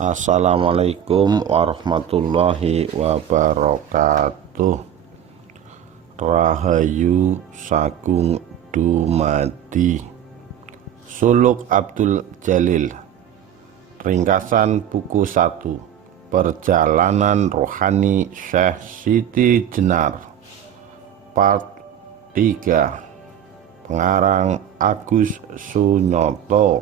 Assalamualaikum warahmatullahi wabarakatuh. Rahayu Sagung Dumadi. Suluk Abdul Jalil. Ringkasan buku 1. Perjalanan Rohani Syekh Siti Jenar. Part 3. Pengarang Agus Sunyoto.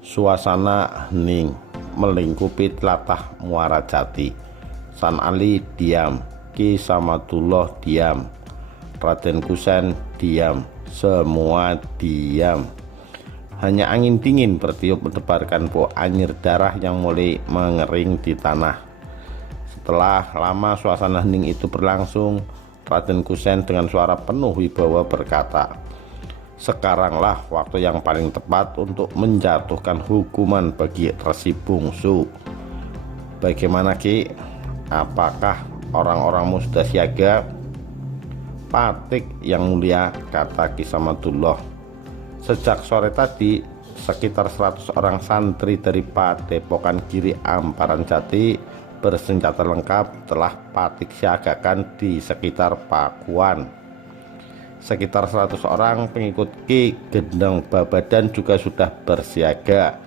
Suasana hening melingkupi tlatah Muara Jati. San Ali diam, Ki Samadullah diam, Raden Kusen diam, semua diam. Hanya angin dingin bertiup mendebarkan bau anyir darah yang mulai mengering di tanah. Setelah lama suasana hening itu berlangsung, Raden Kusen dengan suara penuh wibawa berkata, "Sekaranglah waktu yang paling tepat untuk menjatuhkan hukuman bagi Resi Bungsu. Bagaimana, Ki? Apakah orang-orangmu sudah siaga?" "Patik yang mulia," kata Ki Samadullah. "Sejak sore tadi, sekitar 100 orang santri dari Padepokan Giri Amparan Jati bersenjata lengkap telah patik siagakan di sekitar Pakuan. Sekitar 100 orang pengikut Ki Gendeng Babadan juga sudah bersiaga,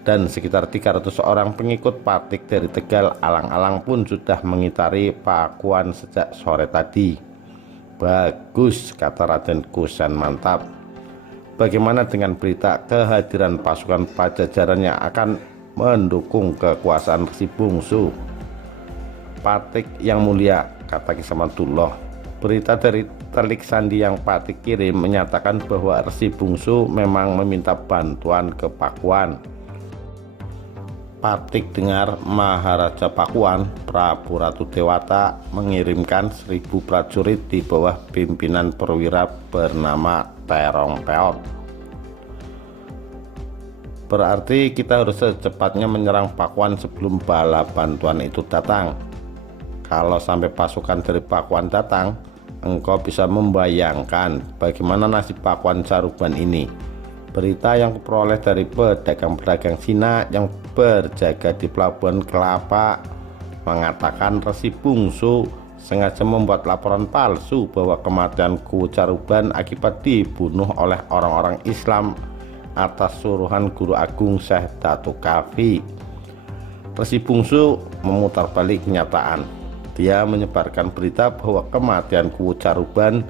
dan sekitar 300 orang pengikut Patik dari Tegal Alang-alang pun sudah mengitari Pakuan sejak sore tadi." "Bagus," kata Raden Kusen, "mantap. Bagaimana dengan berita kehadiran pasukan Pajajaran yang akan mendukung kekuasaan Resi Bungsu?" "Patik yang mulia," kata Ki Samadullah, "berita dari Telik Sandi yang Patik kirim menyatakan bahwa Resi Bungsu memang meminta bantuan ke Pakuan." Patik dengar Maharaja Pakuan, Prabu Ratu Dewata, mengirimkan 1000 prajurit di bawah pimpinan perwira bernama Terong Peot. "Berarti kita harus secepatnya menyerang Pakuan sebelum bala bantuan itu datang. Kalau sampai pasukan dari Pakuan datang, engkau bisa membayangkan bagaimana nasib Pakuan Caruban ini." Berita yang kuperoleh dari pedagang-pedagang Cina yang berjaga di Pelabuhan Kelapa mengatakan Resi Bungsu sengaja membuat laporan palsu bahwa kematian Ku Caruban akibat dibunuh oleh orang-orang Islam atas suruhan Guru Agung Syekh Datuk Kafi. Resi Bungsu memutar balik kenyataan. Dia menyebarkan berita bahwa kematian Ku Caruban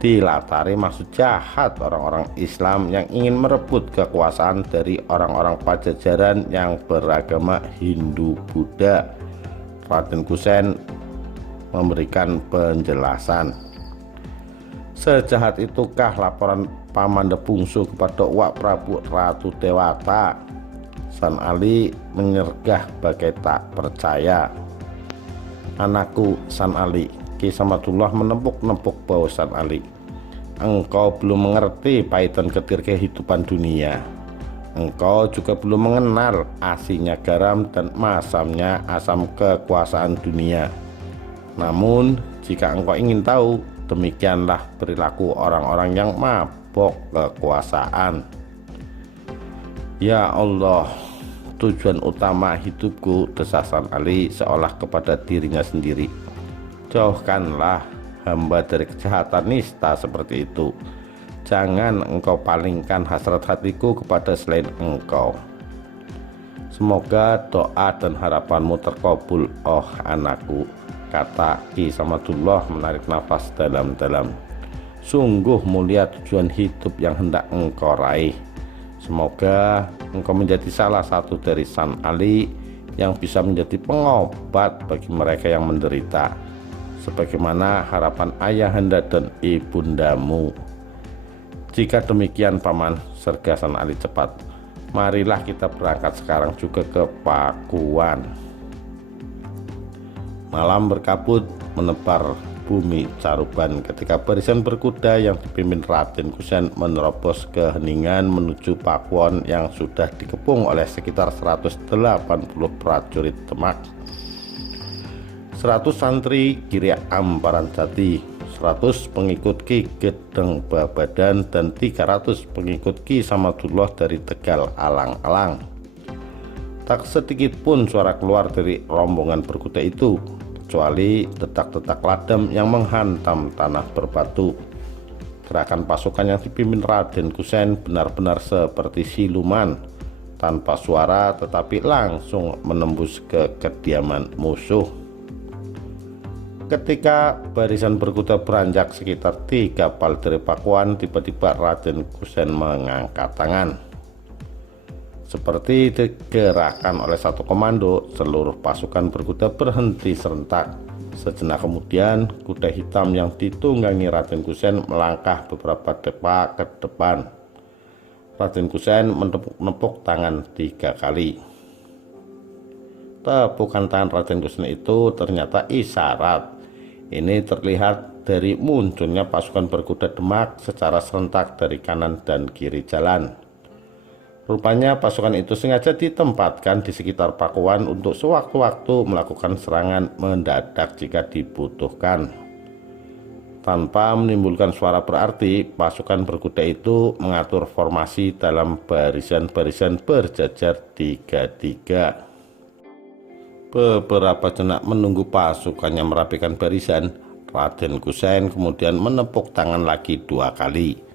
dilatari maksud jahat orang-orang Islam yang ingin merebut kekuasaan dari orang-orang Pajajaran yang beragama Hindu-Buddha. Raden Kusen memberikan penjelasan. "Sejahat itukah laporan Pamanda Bungsu kepada Wak Prabu Ratu Dewata?" San Ali menyergah bagai tak percaya. "Anakku San Ali," Ki Samadullah menepuk-nepuk bau San Ali, "engkau belum mengerti pahitan getir kehidupan dunia. Engkau juga belum mengenal asinnya garam dan masamnya asam kekuasaan dunia. Namun jika engkau ingin tahu, demikianlah perilaku orang-orang yang mabok kekuasaan." "Ya Allah, tujuan utama hidupku," desas San Ali seolah kepada dirinya sendiri. "Jauhkanlah hamba dari kejahatan nista seperti itu. Jangan engkau palingkan hasrat hatiku kepada selain engkau. Semoga doa dan harapanmu terkabul, oh anakku," kata Ki Samadullah menarik nafas dalam-dalam. "Sungguh mulia tujuan hidup yang hendak engkau raih. Semoga engkau menjadi salah satu dari San Ali yang bisa menjadi pengobat bagi mereka yang menderita, sebagaimana harapan ayahanda dan ibundamu." "Jika demikian, Paman," serga San Ali cepat, "marilah kita berangkat sekarang juga ke Pakuan." Malam berkabut menebar bumi Caruban ketika barisan berkuda yang dipimpin Raden Kusen menerobos keheningan menuju Pakuan yang sudah dikepung oleh sekitar 180 prajurit Demak. 100 santri Giri Amparan Jati, 100 pengikut Ki Gendeng Babadan, dan 300 pengikut Ki Samadullah dari Tegal Alang-alang. tak sedikit pun suara keluar dari rombongan berkuda itu, kecuali detak-detak ladam yang menghantam tanah berbatu. Gerakan pasukan yang dipimpin Raden Kusen benar-benar seperti siluman, tanpa suara tetapi langsung menembus ke kediaman musuh. Ketika barisan berkuda beranjak sekitar 3 pal dari pakuan, tiba-tiba Raden Kusen mengangkat tangan. Seperti digerakkan oleh satu komando, seluruh pasukan berkuda berhenti serentak. Sejenak kemudian, kuda hitam yang ditunggangi Raden Kusen melangkah beberapa depa ke depan. Raden Kusen menepuk tangan 3 kali. Tepukan tangan Raden Kusen itu ternyata isyarat. Ini terlihat dari munculnya pasukan berkuda Demak secara serentak dari kanan dan kiri jalan. Rupanya pasukan itu sengaja ditempatkan di sekitar pakuan untuk sewaktu-waktu melakukan serangan mendadak jika dibutuhkan. Tanpa menimbulkan suara berarti, pasukan berkuda itu mengatur formasi dalam barisan-barisan berjajar 3-3. Beberapa jenak menunggu pasukannya merapikan barisan, Raden Kusen kemudian menepuk tangan lagi 2 kali.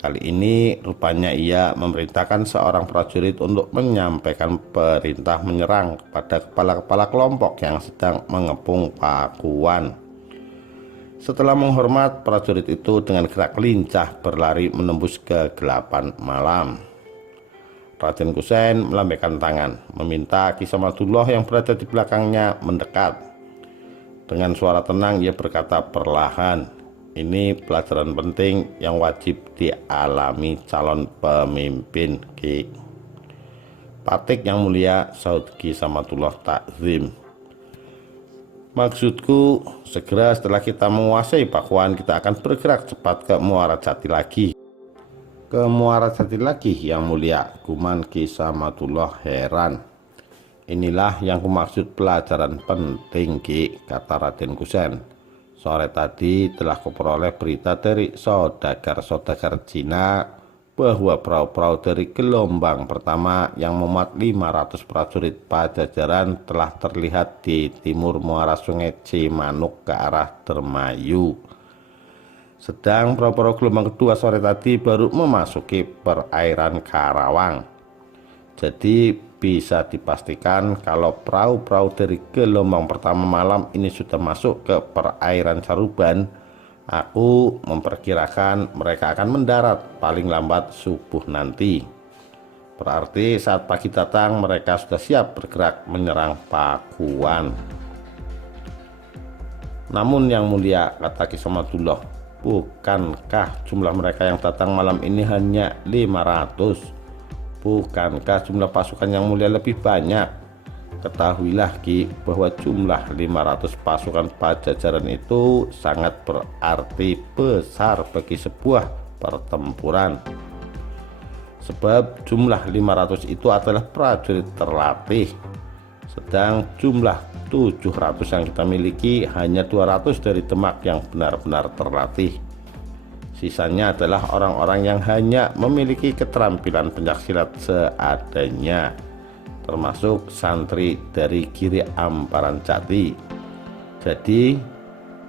Kali ini rupanya ia memerintahkan seorang prajurit untuk menyampaikan perintah menyerang kepada kepala-kepala kelompok yang sedang mengepung pakuan. Setelah menghormat, prajurit itu dengan gerak lincah berlari menembus kegelapan malam. Raden Kusen melambaikan tangan, meminta Ki Samadullah yang berada di belakangnya mendekat. Dengan suara tenang ia berkata perlahan, "Ini pelajaran penting yang wajib dialami calon pemimpin, Ki." "Patik yang mulia," sahut Ki Samadullah takzim. "Maksudku, segera setelah kita menguasai Pakuan, kita akan bergerak cepat ke Muara Jati lagi." "Ke Muara Jati lagi, yang mulia?" guman Ki Samadullah heran. "Inilah yang kumaksud pelajaran penting, Ki," kata Raden Kusen. "Sore tadi telah kuperoleh berita dari saudagar-saudagar Cina bahwa perahu-perahu dari gelombang pertama yang memuat 500 prajurit Pajajaran telah terlihat di timur muara Sungai Cimanuk ke arah Dermayu. Sedang perahu-perahu gelombang kedua sore tadi baru memasuki perairan Karawang. Jadi bisa dipastikan kalau perahu-perahu dari gelombang pertama malam ini sudah masuk ke perairan Saruban. Aku memperkirakan mereka akan mendarat paling lambat subuh nanti. Berarti saat pagi datang mereka sudah siap bergerak menyerang Pakuan." "Namun yang mulia," kata Ki Samadullah, "bukankah jumlah mereka yang datang malam ini hanya 500? Bukankah jumlah pasukan yang mulia lebih banyak? Ketahuilah, Ki, bahwa jumlah 500 pasukan Pajajaran itu sangat berarti besar bagi sebuah pertempuran. Sebab jumlah 500 itu adalah prajurit terlatih, sedang jumlah 700 yang kita miliki hanya 200 dari Demak yang benar-benar terlatih. Sisanya adalah orang-orang yang hanya memiliki keterampilan pencaksilat seadanya, termasuk santri dari Giri Amparan Jati. Jadi,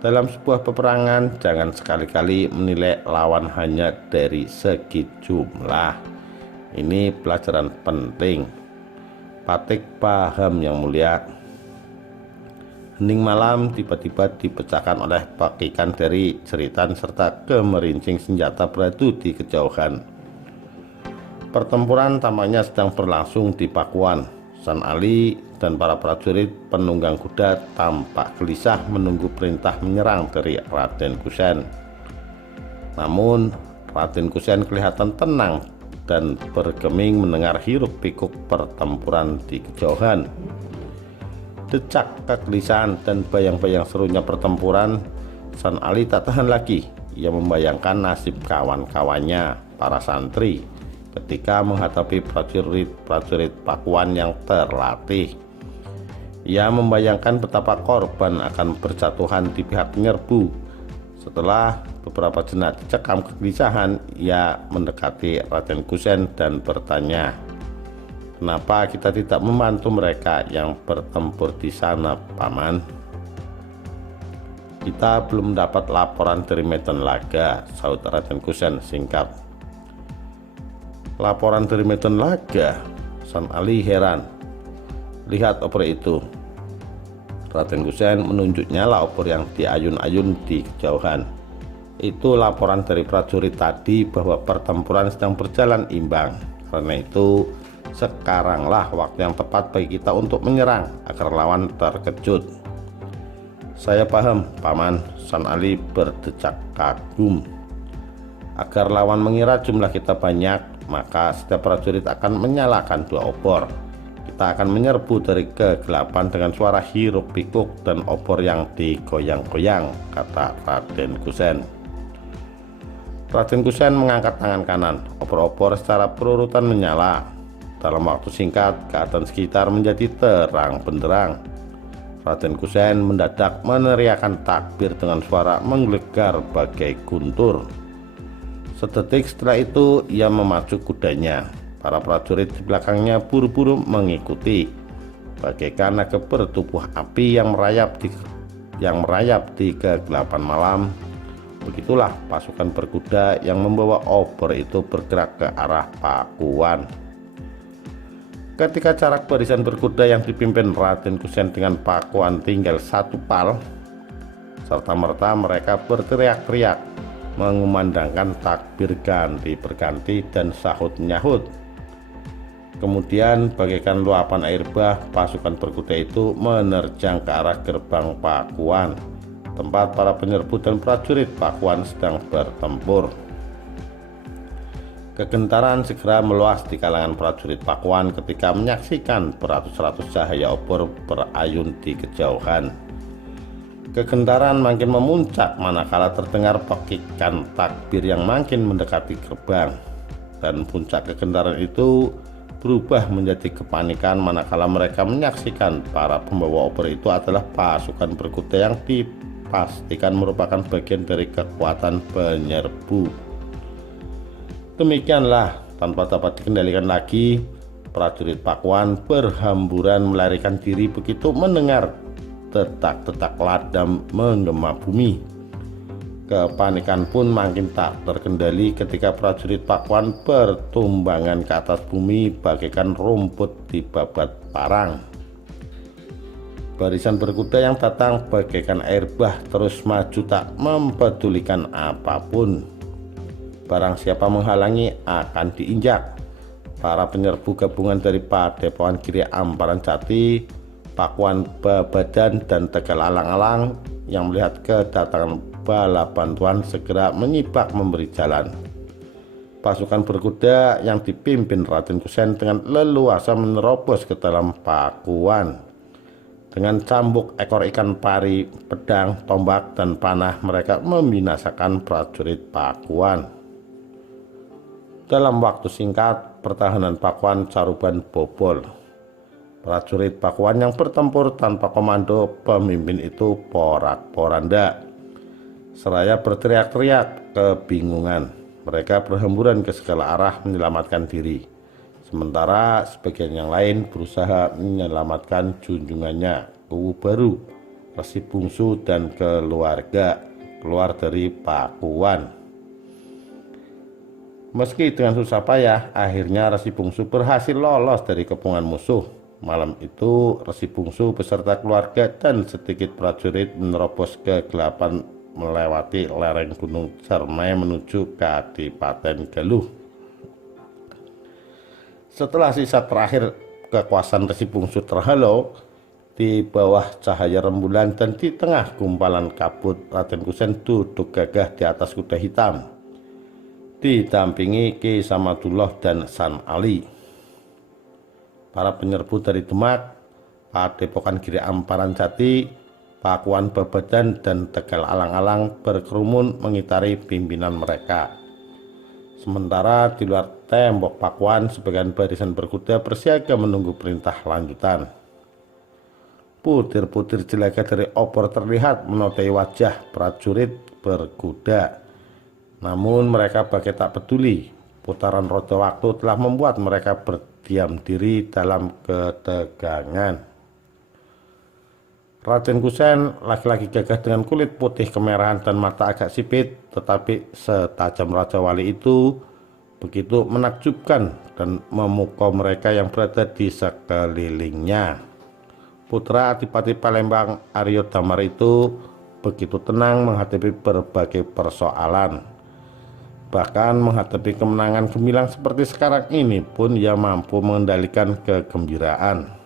dalam sebuah peperangan jangan sekali-kali menilai lawan hanya dari segi jumlah. Ini pelajaran penting." "Patik paham, yang mulia." Hening malam tiba-tiba dipecahkan oleh pakikan dari jeritan serta gemerincing senjata beradu di kejauhan. Pertempuran tampaknya sedang berlangsung di Pakuan. San Ali dan para prajurit penunggang kuda tampak gelisah menunggu perintah menyerang dari Raden Kusen. Namun Raden Kusen kelihatan tenang dan bergeming mendengar hiruk-pikuk pertempuran di kejauhan. Decak kegelisahan dan bayang-bayang serunya pertempuran, San Ali tak tahan lagi. Ia membayangkan nasib kawan-kawannya, para santri, ketika menghadapi prajurit-prajurit Pakuan yang terlatih. Ia membayangkan betapa korban akan berjatuhan di pihak penyerbu. Setelah beberapa jenak dicekam kegelisahan, ia mendekati Raden Kusen dan bertanya, Kenapa kita tidak membantu mereka yang bertempur di sana, Paman? Kita belum dapat laporan dari medan laga, sahut Raden Kusen singkat. Laporan dari medan laga? San Ali heran. Lihat obor itu. Raden Kusen menunjuk nyala obor yang diayun-ayun di kejauhan. Itu laporan dari prajurit tadi bahwa pertempuran sedang berjalan imbang. Karena itu sekaranglah waktu yang tepat bagi kita untuk menyerang agar lawan terkejut. Saya paham, Paman. San Ali berdecak kagum. Agar lawan mengira jumlah kita banyak, maka setiap prajurit akan menyalakan 2 obor. Kita akan menyerbu dari kegelapan dengan suara hiruk pikuk dan obor yang digoyang-goyang, kata Raden Kusen. Raden Kusen mengangkat tangan kanan. Obor-obor secara berurutan menyala. Dalam waktu singkat, keadaan sekitar menjadi terang benderang. Raden Kusen mendadak meneriakkan takbir dengan suara menggelegar bagai guntur. Sedetik setelah itu, ia memacu kudanya. Para prajurit di belakangnya buru-buru mengikuti. Bagaikan naga bertubuh api yang merayap di kegelapan malam. Begitulah pasukan berkuda yang membawa obor itu bergerak ke arah Pakuan. Ketika jarak barisan berkuda yang dipimpin Raden Kusen dengan Pakuan tinggal 1 pal, serta-merta mereka berteriak-teriak, mengumandangkan takbir ganti berganti dan sahut-nyahut. Kemudian bagaikan luapan air bah, pasukan berkuda itu menerjang ke arah gerbang Pakuan, tempat para penyerbu dan prajurit Pakuan sedang bertempur. Kegentaran segera meluas di kalangan prajurit Pakuan ketika menyaksikan beratus-ratus cahaya obor berayun di kejauhan. Kegentaran makin memuncak manakala terdengar pekikan takbir yang makin mendekati gerbang, dan puncak kegentaran itu berubah menjadi kepanikan manakala mereka menyaksikan para pembawa obor itu adalah pasukan berkuda yang dipastikan merupakan bagian dari kekuatan penyerbu. Demikianlah, tanpa dapat dikendalikan lagi, prajurit Pakuan berhamburan melarikan diri begitu mendengar detak-detak ladam menggema bumi. Kepanikan pun makin tak terkendali ketika prajurit Pakuan bertumbangan ke atas bumi bagaikan rumput di babat parang. Barisan berkuda yang datang bagaikan air bah terus maju tak mempedulikan apapun. Barang siapa menghalangi akan diinjak. Para penyerbu gabungan dari Padepokan Giri Amparan Jati, Pakuan Babadan, dan Tegal Alang-alang yang melihat kedatangan bala bantuan segera menyibak memberi jalan. Pasukan berkuda yang dipimpin Raden Kusen dengan leluasa menerobos ke dalam Pakuan. Dengan cambuk ekor ikan pari, pedang, tombak, dan panah, mereka membinasakan prajurit Pakuan. Dalam waktu singkat, pertahanan Pakuan Caruban bobol. Prajurit Pakuan yang bertempur tanpa komando pemimpin itu porak-poranda. Seraya berteriak-teriak kebingungan. Mereka berhamburan ke segala arah menyelamatkan diri. Sementara sebagian yang lain berusaha menyelamatkan junjungannya, Kuwu Baru, Resi Bungsu, dan keluarga keluar dari Pakuan. Meski dengan susah payah, akhirnya Resi Bungsu berhasil lolos dari kepungan musuh. Malam itu, Resi Bungsu beserta keluarga dan sedikit prajurit menerobos kegelapan melewati lereng Gunung Cermai menuju Kadipaten Galuh. Setelah sisa terakhir kekuasaan Resi Bungsu terhalau, di bawah cahaya rembulan dan di tengah gumpalan kabut, Raden Kusen duduk gagah di atas kuda hitam, didampingi Ki Samadullah dan San Ali. Para penyerbu dari Demak, Padepokan Giri Amparan Jati, Pakuan Babadan, dan Tegal Alang-alang berkerumun mengitari pimpinan mereka. Sementara di luar tembok Pakuan, sebagian barisan berkuda bersiaga menunggu perintah lanjutan. Putir-putir jelaga dari obor terlihat menodai wajah prajurit berkuda. Namun mereka bagai tak peduli. Putaran roda waktu telah membuat mereka berdiam diri dalam ketegangan. Raden Kusen, laki-laki gagah dengan kulit putih kemerahan dan mata agak sipit, tetapi setajam Raja Wali itu begitu menakjubkan dan memukau mereka yang berada di sekelilingnya. Putra Adipati Palembang, Aryo Damar itu begitu tenang menghadapi berbagai persoalan. Bahkan menghadapi kemenangan gemilang seperti sekarang ini pun ia mampu mengendalikan kegembiraan.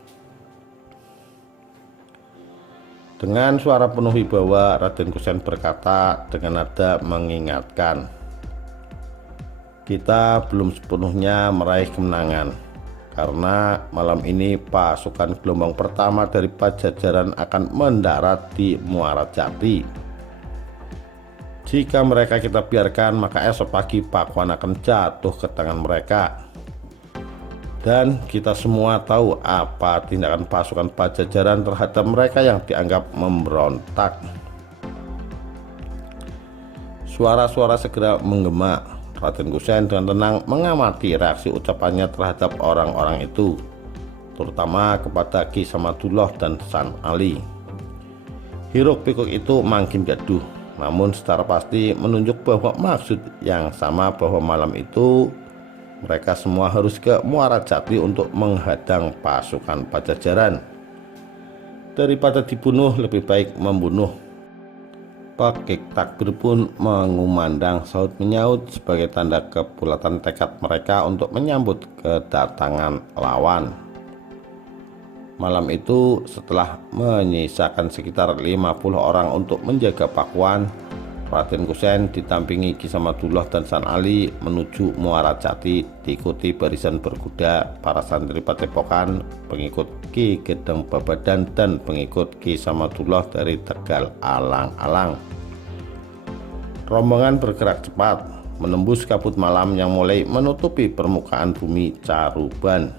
Dengan suara penuh wibawa, Raden Kusen berkata dengan nada mengingatkan, "Kita belum sepenuhnya meraih kemenangan, karena malam ini pasukan gelombang pertama dari Pajajaran akan mendarat di Muara Jati. Jika mereka kita biarkan, maka esok pagi Pakuan akan jatuh ke tangan mereka. Dan kita semua tahu apa tindakan pasukan Pajajaran terhadap mereka yang dianggap memberontak." Suara-suara segera menggema. Raden Kusen dengan tenang mengamati reaksi ucapannya terhadap orang-orang itu, terutama kepada Ki Samadullah dan San Ali. Hiruk pikuk itu makin gaduh, namun secara pasti menunjuk bahwa maksud yang sama, bahwa malam itu mereka semua harus ke Muara Jati untuk menghadang pasukan Pajajaran. Daripada dibunuh, lebih baik membunuh. Pekik Takbir pun mengumandang saut menyaut sebagai tanda kebulatan tekad mereka untuk menyambut kedatangan lawan. Malam itu, setelah menyisakan sekitar 50 orang untuk menjaga Pakuan, Raden Kusen ditampingi Ki Samadullah dan San Ali menuju Muara Jati, diikuti barisan berkuda para santri Padepokan, pengikut Ki Gedeng Babadan dan pengikut Ki Samadullah dari Tegal Alang-alang. Rombongan bergerak cepat, menembus kabut malam yang mulai menutupi permukaan bumi Caruban.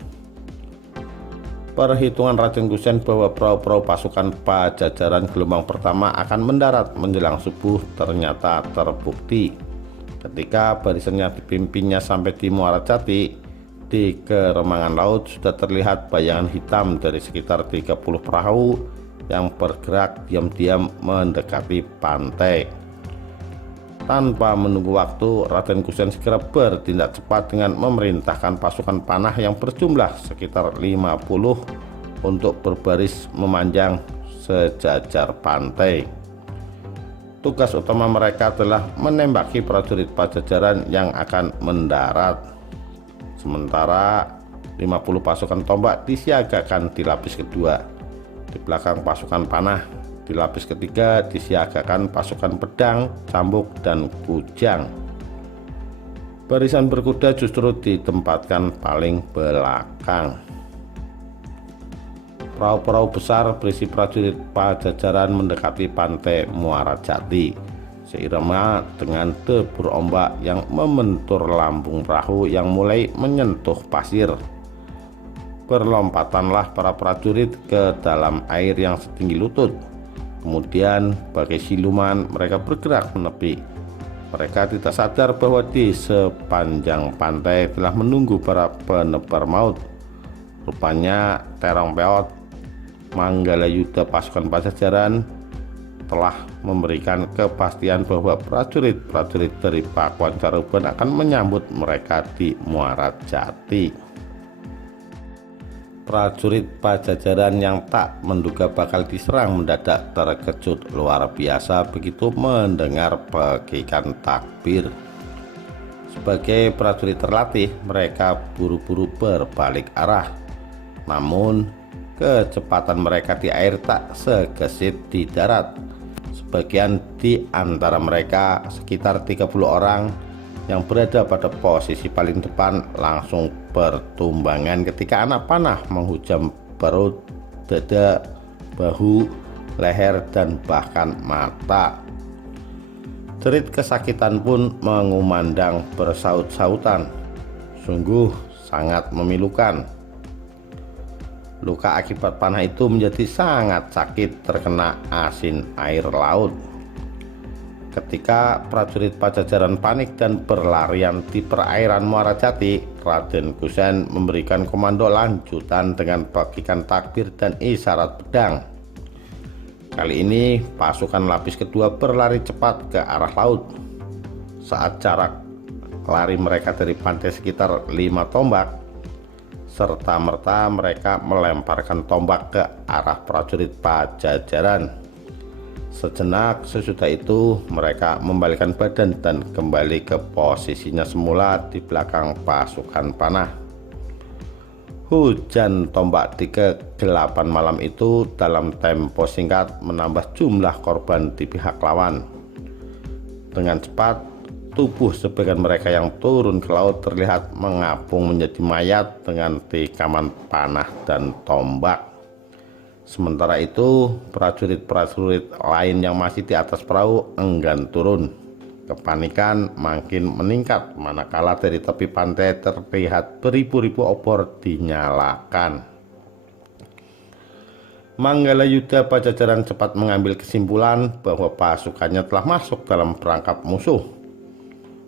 Perhitungan Raden Kusen bahwa perahu-perahu pasukan Pajajaran gelombang pertama akan mendarat menjelang subuh ternyata terbukti. Ketika barisannya dipimpinnya sampai di Muara Jati, di keremangan laut sudah terlihat bayangan hitam dari sekitar 30 perahu yang bergerak diam-diam mendekati pantai. Tanpa menunggu waktu, Raden Kusen segera bertindak cepat dengan memerintahkan pasukan panah yang berjumlah sekitar 50 untuk berbaris memanjang sejajar pantai. Tugas utama mereka adalah menembaki prajurit Pajajaran yang akan mendarat. Sementara 50 pasukan tombak disiagakan di lapis kedua. Di belakang pasukan panah, di lapis ketiga disiagakan pasukan pedang, cambuk, dan kujang. Barisan berkuda justru ditempatkan paling belakang. Perahu-perahu besar berisi prajurit Pajajaran mendekati pantai Muara Jati, seirama dengan debur ombak yang membentur lambung perahu yang mulai menyentuh pasir. Berlompatanlah para prajurit ke dalam air yang setinggi lutut. Kemudian bagai siluman mereka bergerak menepi. Mereka tidak sadar bahwa di sepanjang pantai telah menunggu para penebar maut. Rupanya Terong Peot, Manggalayuda pasukan Pajajaran telah memberikan kepastian bahwa prajurit-prajurit dari Pakuan Caruban akan menyambut mereka di Muara Jati. Prajurit Pajajaran yang tak menduga bakal diserang mendadak terkejut luar biasa begitu mendengar pekikan takbir. Sebagai prajurit terlatih, mereka buru-buru berbalik arah. Namun, kecepatan mereka di air tak segesit di darat. Sebagian di antara mereka, sekitar 30 orang yang berada pada posisi paling depan, langsung bertumbangan ketika anak panah menghujam perut, dada, bahu, leher, dan bahkan mata. Jerit kesakitan pun mengumandang bersaut-sautan. Sungguh sangat memilukan. Luka akibat panah itu menjadi sangat sakit terkena asin air laut. Ketika prajurit Pajajaran panik dan berlarian di perairan Muara Jati, Raden Kusen memberikan komando lanjutan dengan bagikan takbir dan isyarat pedang. Kali ini pasukan lapis kedua berlari cepat ke arah laut. Saat jarak lari mereka dari pantai sekitar 5 tombak, serta-merta mereka melemparkan tombak ke arah prajurit Pajajaran. Sejenak sesudah itu mereka membalikkan badan dan kembali ke posisinya semula di belakang pasukan panah. Hujan tombak di kegelapan malam itu dalam tempo singkat menambah jumlah korban di pihak lawan. Dengan cepat, tubuh sebagian mereka yang turun ke laut terlihat mengapung menjadi mayat dengan tikaman panah dan tombak. Sementara itu, prajurit-prajurit lain yang masih di atas perahu enggan turun. Kepanikan makin meningkat manakala dari tepi pantai terlihat beribu-ribu obor dinyalakan. Manggalayuda Pajajaran cepat mengambil kesimpulan bahwa pasukannya telah masuk dalam perangkap musuh.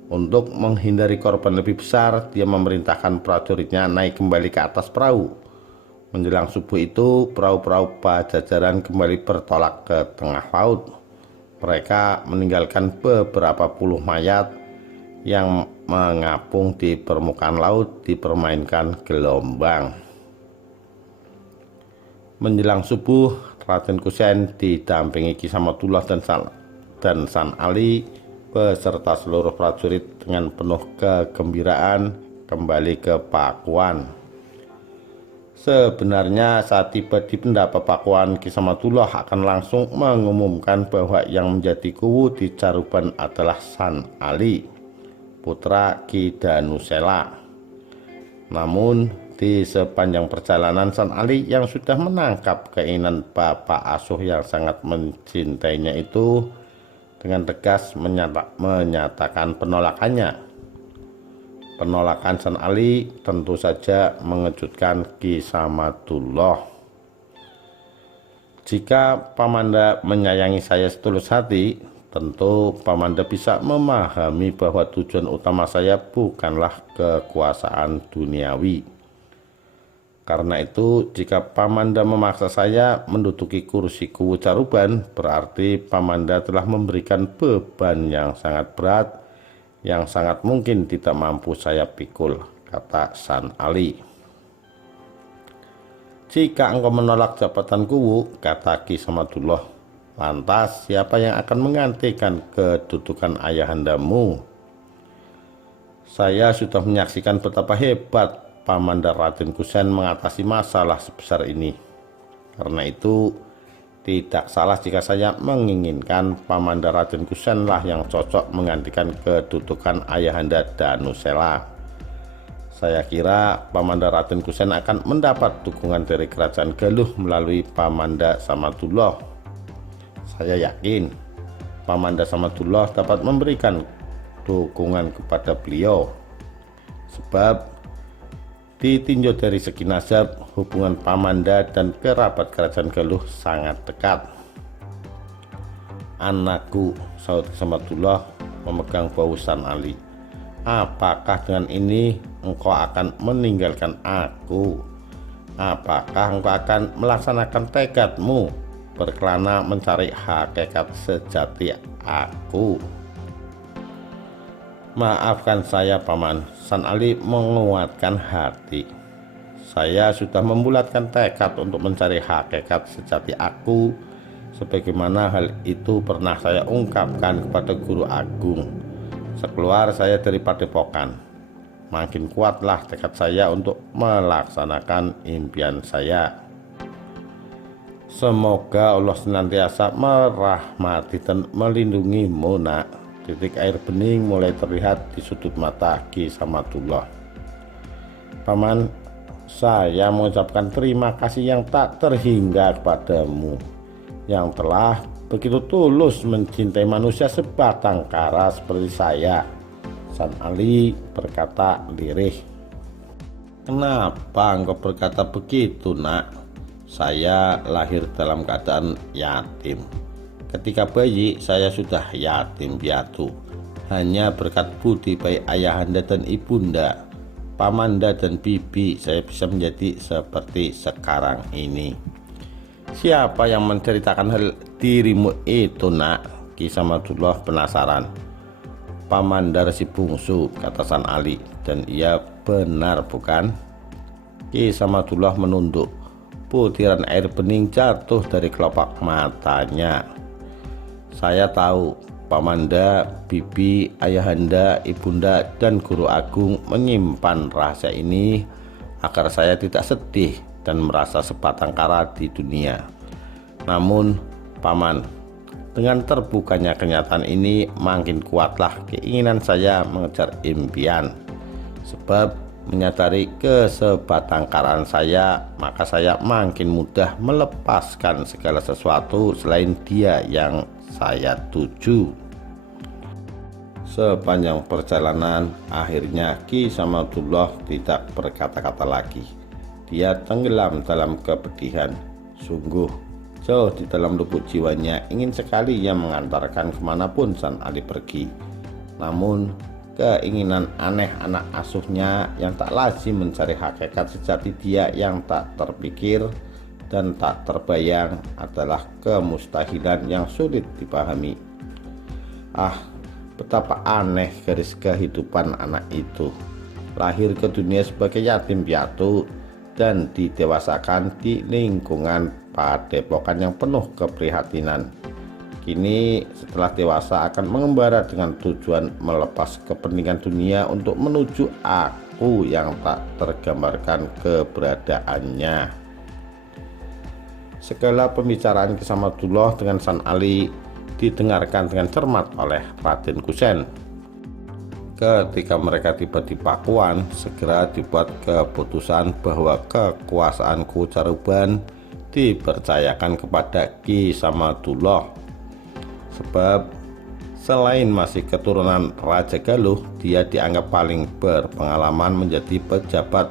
Untuk menghindari korban lebih besar, dia memerintahkan prajuritnya naik kembali ke atas perahu. Menjelang subuh itu, perahu-perahu Pajajaran kembali bertolak ke tengah laut. Mereka meninggalkan beberapa puluh mayat yang mengapung di permukaan laut dipermainkan gelombang. Menjelang subuh, Raden Kusen didampingi Ki Samadullah dan San Ali beserta seluruh prajurit dengan penuh kegembiraan kembali ke Pakuan. Sebenarnya saat tiba di Pendapa Pakuan, Ki Samadullah akan langsung mengumumkan bahwa yang menjadi kuwu di Caruban adalah San Ali, putra Ki Danusela. Namun di sepanjang perjalanan, San Ali yang sudah menangkap keinginan bapak asuh yang sangat mencintainya itu dengan tegas menyatakan penolakannya. Penolakan San Ali tentu saja mengejutkan Ki Samadullah. Jika Pamanda menyayangi saya setulus hati, tentu Pamanda bisa memahami bahwa tujuan utama saya bukanlah kekuasaan duniawi. Karena itu, jika Pamanda memaksa saya menduduki kursi kuwu Caruban, berarti Pamanda telah memberikan beban yang sangat berat yang sangat mungkin tidak mampu saya pikul, kata San Ali. Jika engkau menolak jabatan kuwu, kata Ki Samadullah, lantas siapa yang akan menggantikan kedudukan ayahandamu? Saya sudah menyaksikan betapa hebat Pamanda Raden Kusen mengatasi masalah sebesar ini. Karena itu, tidak salah jika saya menginginkan Pamanda Raden Kusenlah yang cocok menggantikan kedudukan ayahanda Danusela. Saya kira Pamanda Raden Kusen akan mendapat dukungan dari kerajaan Galuh melalui Pamanda Samadullah. Saya yakin Pamanda Samadullah dapat memberikan dukungan kepada beliau. Sebab ditinjau dari segi nasab, hubungan Pamanda dan kerabat kerajaan Galuh sangat dekat. Anakku, sahut Samadullah memegang bahu San Ali, apakah dengan ini engkau akan meninggalkan aku? Apakah engkau akan melaksanakan tekadmu berkelana mencari hakikat sejati aku? Maafkan saya Paman, San Ali menguatkan hati. Saya sudah membulatkan tekad untuk mencari hakikat sejati aku, sebagaimana hal itu pernah saya ungkapkan kepada Guru Agung sekeluar saya dari Padepokan. Makin kuatlah tekad saya untuk melaksanakan impian saya. Semoga Allah senantiasa merahmati dan melindungimu, nak. Titik air bening mulai terlihat di sudut mata Ki Samadullah. Paman, saya mengucapkan terima kasih yang tak terhingga kepadamu, yang telah begitu tulus mencintai manusia sebatang kara seperti saya. San Ali berkata lirih. Kenapa engkau berkata begitu, nak? Saya lahir dalam keadaan yatim. Ketika bayi saya sudah yatim piatu. Hanya berkat budi baik ayahanda dan ibunda, pamanda dan bibi, saya bisa menjadi seperti sekarang ini. Siapa yang menceritakan hal dirimu itu, nak? Ki Samadullah penasaran. Pamanda Resi Bungsu, kata San Ali. Dan ia benar, bukan? Ki Samadullah menunduk. Butiran air bening jatuh dari kelopak matanya. Saya tahu Pamanda, bibi, ayahanda, ibunda, dan guru agung menyimpan rahasia ini agar saya tidak sedih dan merasa sebatang kara di dunia. Namun, Paman, dengan terbukanya kenyataan ini makin kuatlah keinginan saya mengejar impian. Sebab menyadari kesebatangkaraan saya, maka saya makin mudah melepaskan segala sesuatu selain dia yang saya tuju. Sepanjang perjalanan, akhirnya Ki Samadullah tidak berkata-kata lagi. Dia tenggelam dalam kepedihan. Sungguh, jauh di dalam lubuk jiwanya ingin sekali ia mengantarkan kemanapun San Ali pergi. Namun, keinginan aneh anak asuhnya yang tak lazim mencari hakikat sejati dia yang tak terpikir dan tak terbayang adalah kemustahilan yang sulit dipahami. Ah, betapa aneh garis kehidupan anak itu. Lahir ke dunia sebagai yatim piatu dan didewasakan di lingkungan padepokan yang penuh keprihatinan. Kini setelah dewasa akan mengembara dengan tujuan melepas kepentingan dunia untuk menuju aku yang tak tergambarkan keberadaannya. Segala pembicaraan Ki Samadullah dengan San Ali didengarkan dengan cermat oleh Raden Kusen. Ketika mereka tiba di Pakuan, segera dibuat keputusan bahwa kekuasaan Kucaruban dipercayakan kepada Ki Samadullah. Sebab selain masih keturunan Raja Galuh, dia dianggap paling berpengalaman menjadi pejabat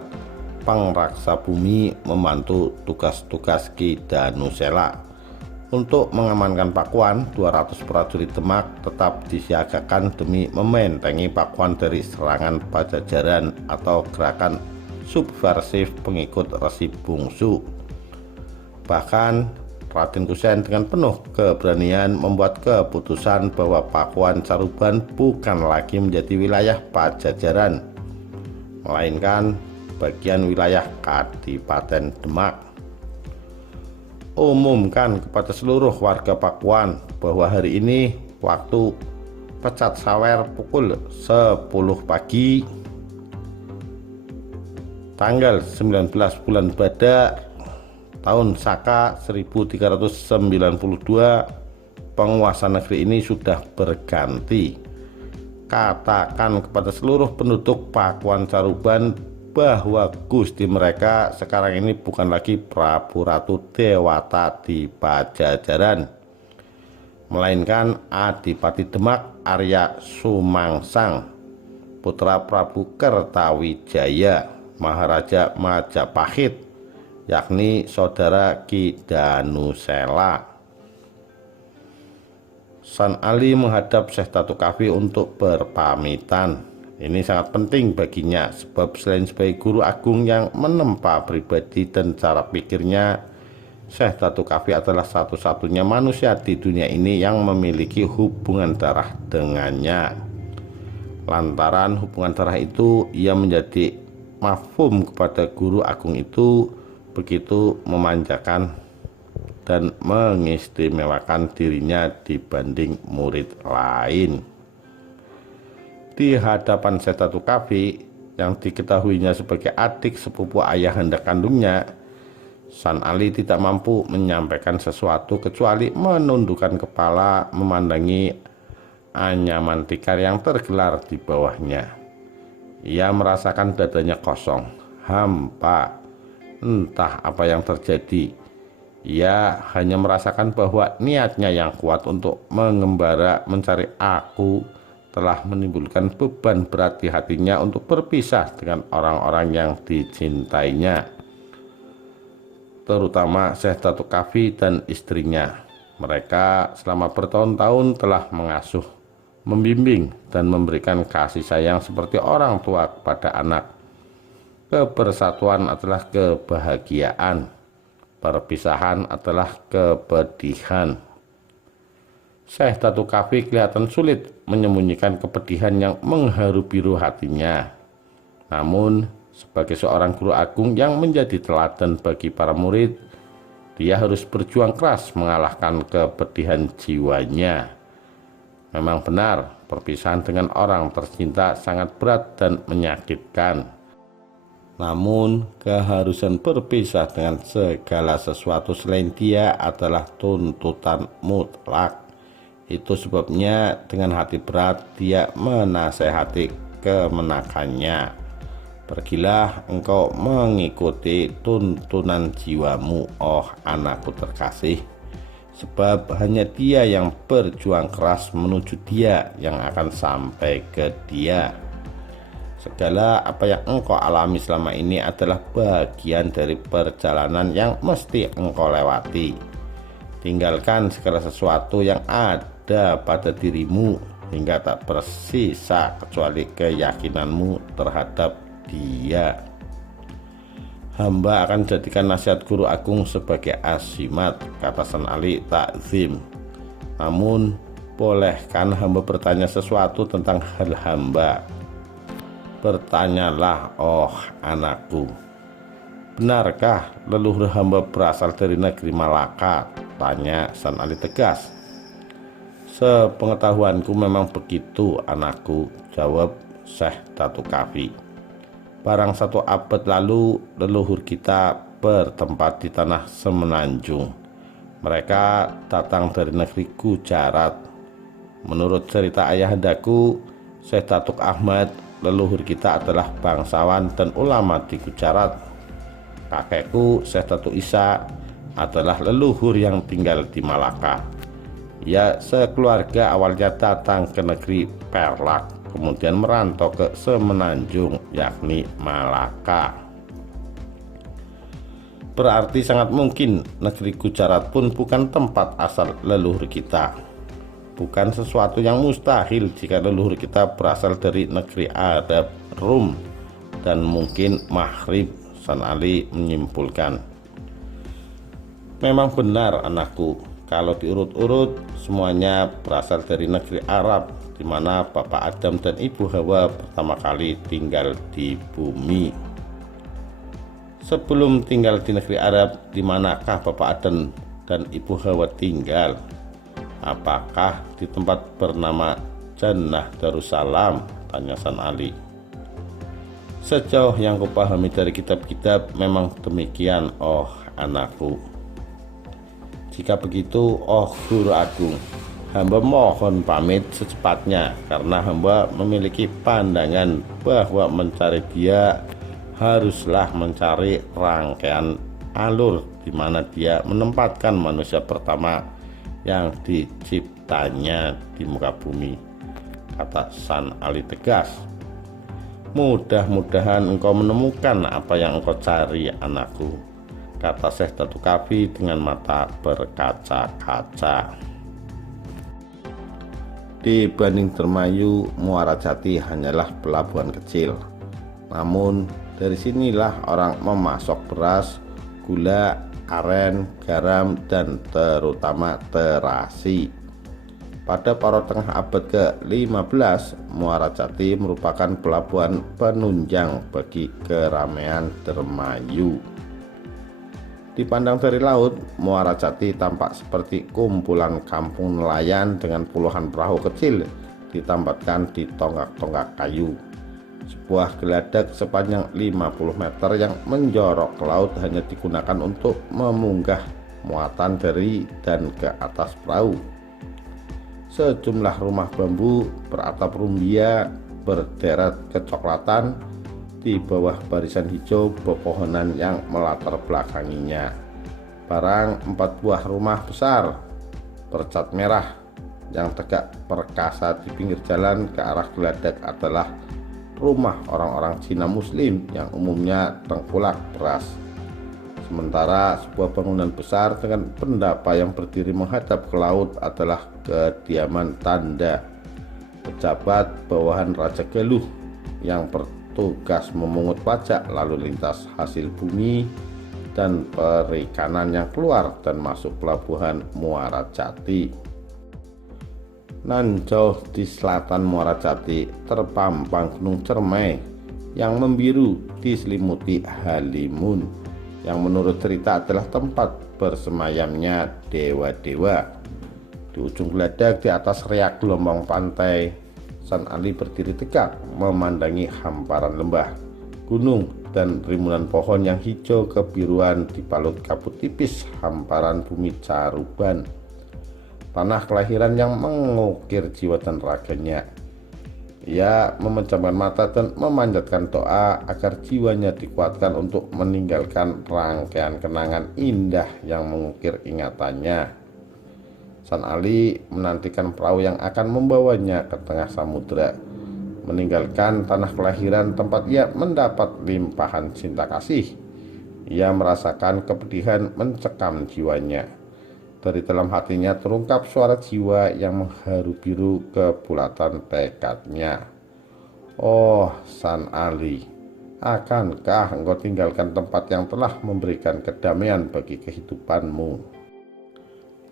pangraksa bumi, membantu tugas-tugas Ki Danusela. Untuk mengamankan Pakuan, 200 prajurit Demak tetap disiagakan demi membentengi Pakuan dari serangan Pajajaran atau gerakan subversif pengikut Resi Bungsu. Bahkan Raden Kusen dengan penuh keberanian membuat keputusan bahwa Pakuan Caruban bukan lagi menjadi wilayah Pajajaran, melainkan bagian wilayah Kadipaten Demak. Umumkan kepada seluruh warga Pakuan bahwa hari ini waktu pecat sawer pukul 10 pagi tanggal 19 bulan Badak tahun Saka 1392, penguasa negeri ini sudah berganti. Katakan kepada seluruh penduduk Pakuan Caruban bahwa gusti mereka sekarang ini bukan lagi Prabu Ratu Dewata di Pajajaran, melainkan Adipati Demak Arya Sumangsang, putra Prabu Kertawijaya, Maharaja Majapahit, yakni saudara Ki Danusela. San Ali menghadap Syekh Datuk Kahfi untuk berpamitan. Ini sangat penting baginya, sebab selain sebagai guru agung yang menempa pribadi dan cara pikirnya, Syekh Datuk Kahfi adalah satu-satunya manusia di dunia ini yang memiliki hubungan darah dengannya. Lantaran hubungan darah itu, ia menjadi mafhum kepada guru agung itu begitu memanjakan dan mengistimewakan dirinya dibanding murid lain. Di hadapan Syekh Datuk Kahfi yang diketahuinya sebagai adik sepupu ayahanda kandungnya, San Ali tidak mampu menyampaikan sesuatu kecuali menundukkan kepala memandangi anyaman tikar yang tergelar di bawahnya. Ia merasakan dadanya kosong, hampa, entah apa yang terjadi. Ia hanya merasakan bahwa niatnya yang kuat untuk mengembara mencari aku telah menimbulkan beban berat di hatinya untuk berpisah dengan orang-orang yang dicintainya, terutama Syekh Datuk Kahfi dan istrinya. Mereka selama bertahun-tahun telah mengasuh, membimbing, dan memberikan kasih sayang seperti orang tua kepada anak. Kebersatuan adalah kebahagiaan, perpisahan adalah kepedihan. Syekh Datuk Kafi kelihatan sulit menyembunyikan kepedihan yang mengharu biru hatinya. Namun, sebagai seorang guru agung yang menjadi teladan bagi para murid, dia harus berjuang keras mengalahkan kepedihan jiwanya. Memang benar, perpisahan dengan orang tercinta sangat berat dan menyakitkan. Namun, keharusan berpisah dengan segala sesuatu selain dia adalah tuntutan mutlak. Itu sebabnya dengan hati berat dia menasehati kemenakannya. Pergilah engkau mengikuti tuntunan jiwamu, oh anakku terkasih. Sebab hanya dia yang berjuang keras menuju dia yang akan sampai ke dia. Segala apa yang engkau alami selama ini adalah bagian dari perjalanan yang mesti engkau lewati. Tinggalkan segala sesuatu yang ada pada dirimu hingga tak bersisa kecuali keyakinanmu terhadap dia. Hamba akan jadikan nasihat guru agung sebagai asimat, kata San Ali Ta'zim. Namun, bolehkan hamba bertanya sesuatu tentang hal hamba? Bertanyalah, oh anakku. Benarkah leluhur hamba berasal dari negeri Malaka? Tanya San Ali tegas. Sepengetahuanku memang begitu, anakku, jawab Syekh Datuk Kafi. Barang 1 abad lalu leluhur kita bertempat di tanah Semenanjung. Mereka datang dari negeri Gujarat. Menurut cerita ayahandaku, Syekh Datuk Ahmad, leluhur kita adalah bangsawan dan ulama di Gujarat. Kakekku Syekh Datuk Isa adalah leluhur yang tinggal di Malaka. Ia sekeluarga awalnya datang ke negeri Perlak, kemudian merantau ke Semenanjung, yakni Malaka. Berarti sangat mungkin negeri Gujarat pun bukan tempat asal leluhur kita. Bukan sesuatu yang mustahil jika leluhur kita berasal dari negeri Arab, Rum, dan mungkin Maghrib, San Ali menyimpulkan. Memang benar anakku, kalau diurut-urut semuanya berasal dari negeri Arab, di mana Bapak Adam dan Ibu Hawa pertama kali tinggal di bumi. Sebelum tinggal di negeri Arab, di manakah Bapak Adam dan Ibu Hawa tinggal? Apakah di tempat bernama Jannah Darussalam? Tanya San Ali. Sejauh yang kupahami dari kitab-kitab memang demikian, oh anakku. Jika begitu, oh guru agung, hamba mohon pamit secepatnya karena hamba memiliki pandangan bahwa mencari dia haruslah mencari rangkaian alur di mana dia menempatkan manusia pertama yang diciptanya di muka bumi, kata San Ali tegas. Mudah-mudahan engkau menemukan apa yang engkau cari, anakku, kata Syekh Datuk Kafi dengan mata berkaca-kaca. Dibanding Dermayu, Muara Jati hanyalah pelabuhan kecil. Namun dari sinilah orang memasok beras, gula, aren, garam, dan terutama terasi. Pada paruh tengah abad ke-15, Muara Jati merupakan pelabuhan penunjang bagi keramaian Dermayu. Dipandang dari laut, Muara Jati tampak seperti kumpulan kampung nelayan dengan puluhan perahu kecil ditempatkan di tonggak-tonggak kayu. Sebuah geladak sepanjang 50 meter yang menjorok ke laut hanya digunakan untuk memunggah muatan dari dan ke atas perahu. Sejumlah rumah bambu beratap rumbia berderet kecoklatan di bawah barisan hijau pepohonan yang melatar belakanginya. Barang 4 buah rumah besar bercat merah yang tegak perkasa di pinggir jalan ke arah geladak adalah rumah orang-orang Cina Muslim yang umumnya tengkulak beras. Sementara sebuah bangunan besar dengan pendapa yang berdiri menghadap ke laut adalah kediaman tanda pejabat bawahan Raja Galuh yang bertugas memungut pajak lalu lintas hasil bumi dan perikanan yang keluar dan masuk pelabuhan Muara Jati. Nan jauh di selatan Muara Jati terpampang Gunung Cermai yang membiru diselimuti halimun, yang menurut cerita adalah tempat bersemayamnya dewa-dewa. Di ujung geladak di atas riak gelombang pantai, San Ali berdiri tegak memandangi hamparan lembah, gunung, dan rimunan pohon yang hijau kebiruan dibalut kabut tipis hamparan bumi Caruban, tanah kelahiran yang mengukir jiwa dan raganya. Ia memejamkan mata dan memanjatkan doa agar jiwanya dikuatkan untuk meninggalkan rangkaian kenangan indah yang mengukir ingatannya. San Ali menantikan perahu yang akan membawanya ke tengah samudera, meninggalkan tanah kelahiran tempat ia mendapat limpahan cinta kasih. Ia merasakan kepedihan mencekam jiwanya. Dari dalam hatinya terungkap suara jiwa yang mengharu biru kebulatan tekadnya. Oh San Ali, akankah engkau tinggalkan tempat yang telah memberikan kedamaian bagi kehidupanmu?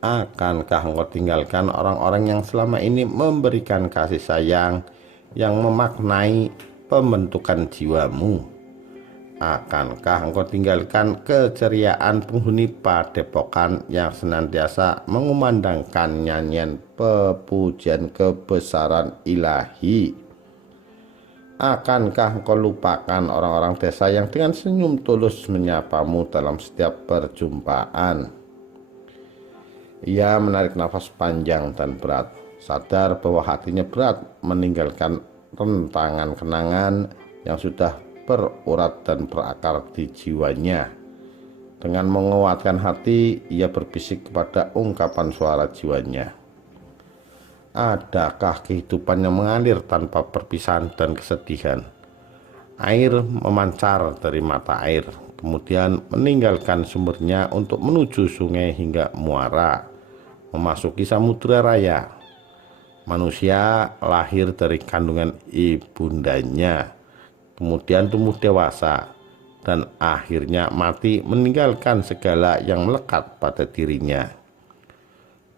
Akankah engkau tinggalkan orang-orang yang selama ini memberikan kasih sayang yang memaknai pembentukan jiwamu? Akankah engkau tinggalkan keceriaan penghuni padepokan yang senantiasa mengumandangkan nyanyian pepujian kebesaran ilahi? Akankah engkau lupakan orang-orang desa yang dengan senyum tulus menyapamu dalam setiap perjumpaan? Ia menarik nafas panjang dan berat, sadar bahwa hatinya berat meninggalkan rentangan kenangan yang sudah berurat dan berakar di jiwanya. Dengan menguatkan hati, ia berbisik kepada ungkapan suara jiwanya. Adakah kehidupan yang mengalir tanpa perpisahan dan kesedihan? Air memancar dari mata air, kemudian meninggalkan sumbernya untuk menuju sungai hingga muara, memasuki samudera raya. Manusia lahir dari kandungan ibundanya, kemudian tumbuh dewasa, dan akhirnya mati meninggalkan segala yang melekat pada dirinya.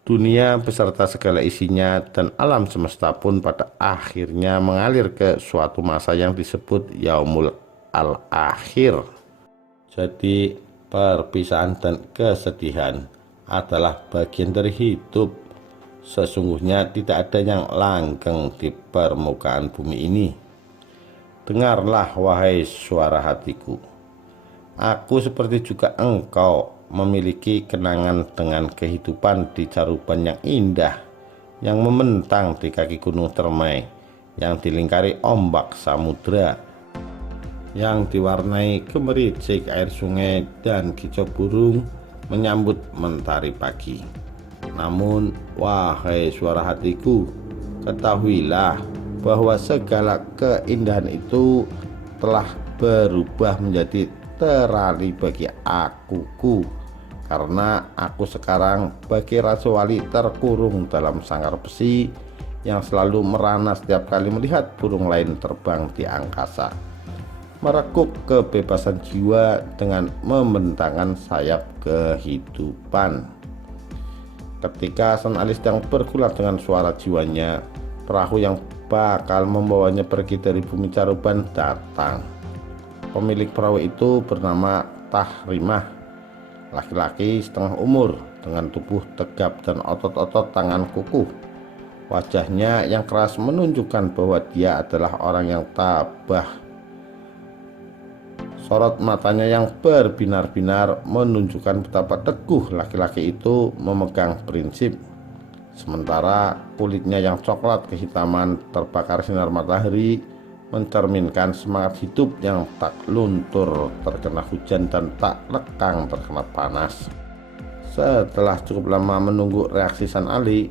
Dunia beserta segala isinya dan alam semesta pun pada akhirnya mengalir ke suatu masa yang disebut Yaumul Al-Akhir. Jadi perpisahan dan kesedihan adalah bagian dari hidup. Sesungguhnya tidak ada yang langgeng di permukaan bumi ini. Dengarlah wahai suara hatiku, aku seperti juga engkau memiliki kenangan dengan kehidupan di Caruban yang indah, yang membentang di kaki gunung Cermai, yang dilingkari ombak samudera, yang diwarnai gemericik air sungai dan kicau burung menyambut mentari pagi. Namun wahai suara hatiku, ketahuilah bahwa segala keindahan itu telah berubah menjadi terali bagi akuku, karena aku sekarang bagai Raja Wali terkurung dalam sangkar besi yang selalu merana setiap kali melihat burung lain terbang di angkasa, merekuk kebebasan jiwa dengan membentangkan sayap kehidupan. Ketika San Ali sedang bergulat dengan suara jiwanya, perahu yang bakal membawanya pergi dari bumi Caruban datang. Pemilik perahu itu bernama Tahrimah, laki-laki setengah umur dengan tubuh tegap dan otot-otot tangan kukuh. Wajahnya yang keras menunjukkan bahwa dia adalah orang yang tabah. Sorot matanya yang berbinar-binar menunjukkan betapa teguh laki-laki itu memegang prinsip. Sementara kulitnya yang coklat kehitaman terbakar sinar matahari mencerminkan semangat hidup yang tak luntur terkena hujan dan tak lekang terkena panas. Setelah cukup lama menunggu reaksi San Ali,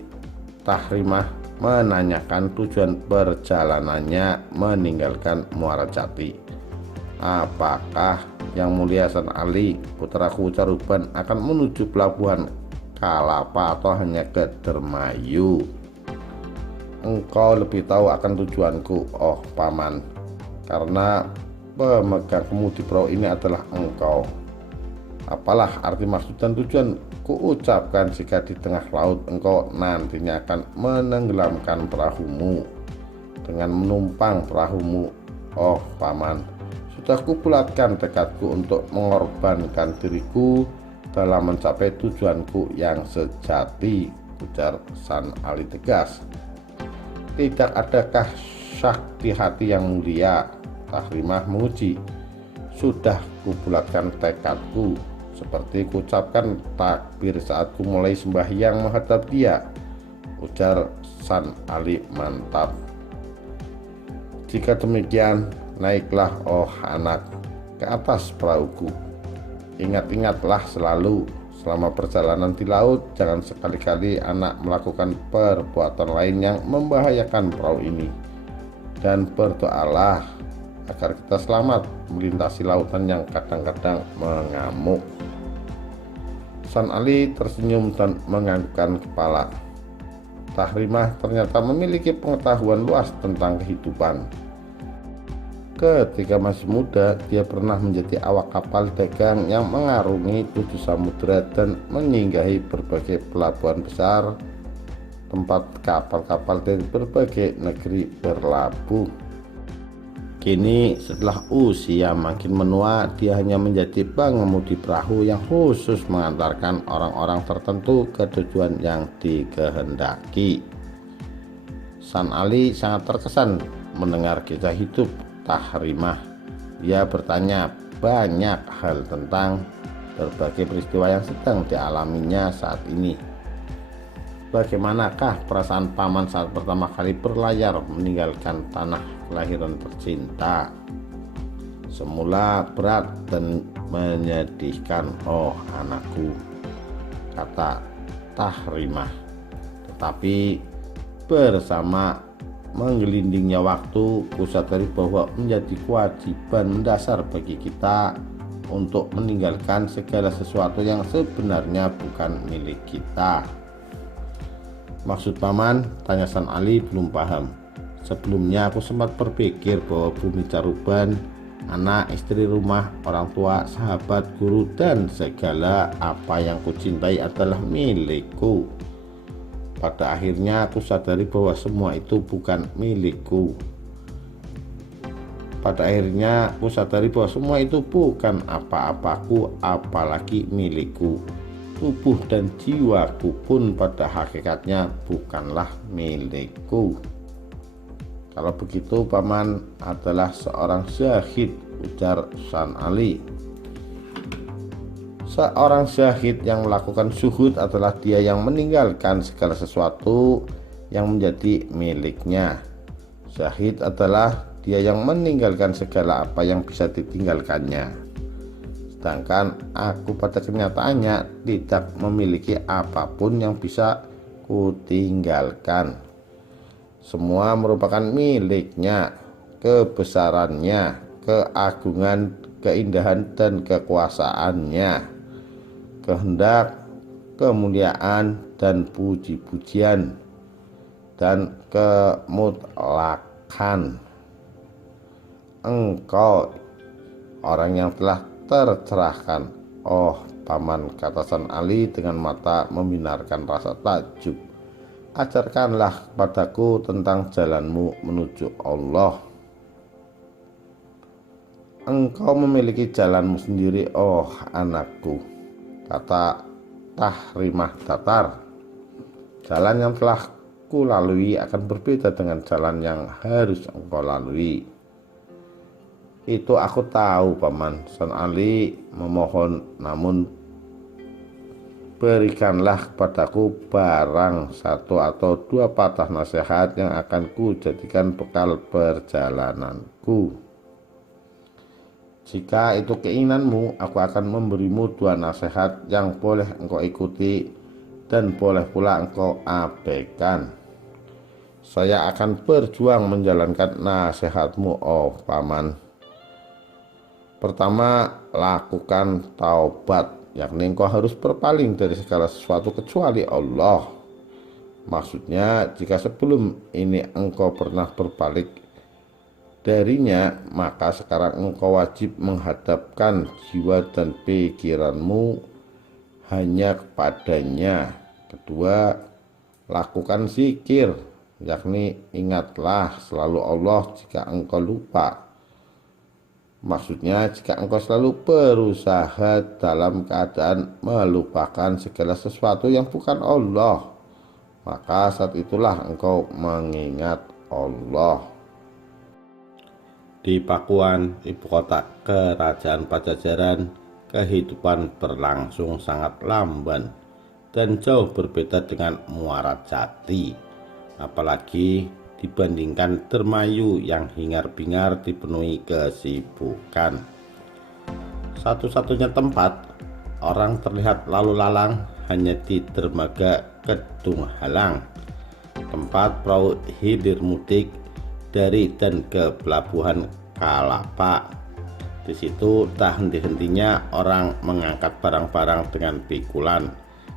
Tahrimah menanyakan tujuan perjalanannya meninggalkan Muara Jati. Apakah Yang Mulia Hasan Ali, putraku Caruban akan menuju pelabuhan Kalapa atau hanya ke Dermayu? Engkau lebih tahu akan tujuanku, oh paman, karena pemegang kemudi perahu ini adalah engkau. Apalah arti maksud dan tujuan ku ucapkan jika di tengah laut engkau nantinya akan menenggelamkan perahumu dengan menumpang perahumu, oh paman. Sudah kubulatkan tekadku untuk mengorbankan diriku dalam mencapai tujuanku yang sejati, ujar San Ali tegas. Tidak adakah sakti hati yang mulia? Tahrimah menguji. Sudah kubulatkan tekadku, seperti kucapkan takbir saat ku mulai sembahyang menghadap dia, ujar San Ali mantap. Jika demikian, naiklah oh anak ke atas perahuku. Ingat-ingatlah selalu selama perjalanan di laut, jangan sekali-kali anak melakukan perbuatan lain yang membahayakan perahu ini. Dan berdoalah agar kita selamat melintasi lautan yang kadang-kadang mengamuk. San Ali tersenyum dan menganggukkan kepala. Tahrimah ternyata memiliki pengetahuan luas tentang kehidupan. Ketika masih muda, dia pernah menjadi awak kapal dagang yang mengarungi 7 samudera dan menyinggahi berbagai pelabuhan besar, tempat kapal-kapal dari berbagai negeri berlabuh. Kini setelah usia makin menua, dia hanya menjadi pengemudi perahu yang khusus mengantarkan orang-orang tertentu ke tujuan yang dikehendaki. San Ali sangat terkesan mendengar kisah hidup Tahrimah. Dia bertanya banyak hal tentang berbagai peristiwa yang sedang dialaminya saat ini. Bagaimanakah perasaan paman saat pertama kali berlayar meninggalkan tanah kelahiran tercinta? Semula berat dan menyedihkan, oh anakku, kata Tahrimah. Tetapi bersama menggelindingnya waktu, ku sadari bahwa menjadi kewajiban mendasar bagi kita untuk meninggalkan segala sesuatu yang sebenarnya bukan milik kita. Maksud paman? Tanya San Ali belum paham. Sebelumnya aku sempat berpikir bahwa bumi Caruban, anak, istri, rumah, orang tua, sahabat, guru, dan segala apa yang kucintai adalah milikku. Pada akhirnya aku sadari bahwa semua itu bukan milikku. Apa-apaku, apalagi milikku. Tubuh dan jiwaku pun pada hakikatnya bukanlah milikku. Kalau begitu paman adalah seorang syahid, ujar San Ali. Seorang syahid yang melakukan syuhud adalah dia yang meninggalkan segala sesuatu yang menjadi miliknya. Syahid adalah dia yang meninggalkan segala apa yang bisa ditinggalkannya. Sedangkan aku pada kenyataannya tidak memiliki apapun yang bisa kutinggalkan. Semua merupakan miliknya, kebesarannya, keagungan, keindahan, dan kekuasaannya. Kehendak, kemuliaan, dan puji-pujian, dan kemutlakan. Engkau orang yang telah tercerahkan, oh paman, kata San Ali dengan mata membinarkan rasa takjub. Ajarkanlah kepadaku tentang jalanmu menuju Allah. Engkau memiliki jalanmu sendiri, oh anakku, kata Tahrimah datar. Jalan yang telah ku lalui akan berbeda dengan jalan yang harus engkau lalui. Itu aku tahu paman, San Ali memohon, namun berikanlah kepadaku barang 1 atau 2 patah nasihat yang akan ku jadikan bekal perjalananku. Jika itu keinginanmu, aku akan memberimu 2 nasihat yang boleh engkau ikuti dan boleh pula engkau abaikan. Saya akan berjuang menjalankan nasihatmu, oh paman. Pertama, lakukan taubat, yakni engkau harus berpaling dari segala sesuatu kecuali Allah. Maksudnya, jika sebelum ini engkau pernah berbalik darinya, maka sekarang engkau wajib menghadapkan jiwa dan pikiranmu hanya kepadanya. Kedua, lakukan zikir, yakni ingatlah selalu Allah jika engkau lupa. Maksudnya, jika engkau selalu berusaha dalam keadaan melupakan segala sesuatu yang bukan Allah, maka saat itulah engkau mengingat Allah. Di Pakuan, ibu kota kerajaan Pajajaran, kehidupan berlangsung sangat lamban dan jauh berbeda dengan Muara Jati, apalagi dibandingkan Dermayu yang hingar-bingar dipenuhi kesibukan. Satu-satunya tempat orang terlihat lalu lalang hanya di dermaga Kedung Halang, tempat perahu hilir mudik dari dan ke pelabuhan Kalapa. Di situ tak henti-hentinya orang mengangkat barang-barang dengan pikulan,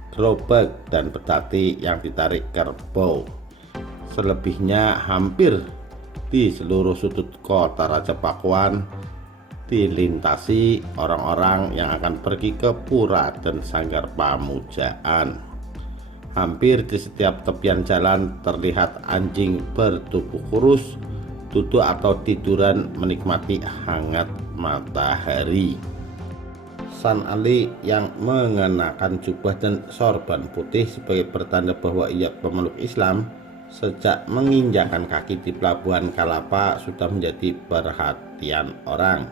gerobak, dan pedati yang ditarik kerbau. Selebihnya hampir di seluruh sudut kota Raja Pakuan dilintasi orang-orang yang akan pergi ke pura dan sanggar pamujaan. Hampir di setiap tepian jalan terlihat anjing bertubuh kurus duduk atau tiduran menikmati hangat matahari. San Ali yang mengenakan jubah dan sorban putih sebagai pertanda bahwa ia pemeluk Islam, sejak menginjakan kaki di pelabuhan Kalapa sudah menjadi perhatian orang.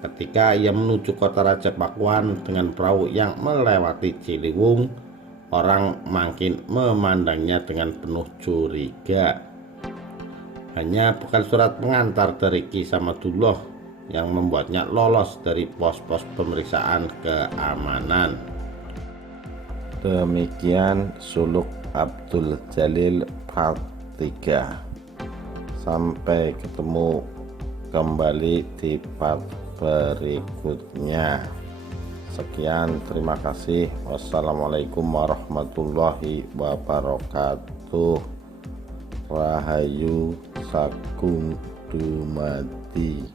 Ketika ia menuju kota Raja Pakuan dengan perahu yang melewati Ciliwung, orang makin memandangnya dengan penuh curiga. Hanya bekal surat pengantar dari Ki Samadullah yang membuatnya lolos dari pos-pos pemeriksaan keamanan. Demikian suluk Abdul Jalil part 3. Sampai ketemu kembali di part berikutnya. Sekian, terima kasih. Wassalamualaikum warahmatullahi wabarakatuh. Rahayu Sagung Dumadi.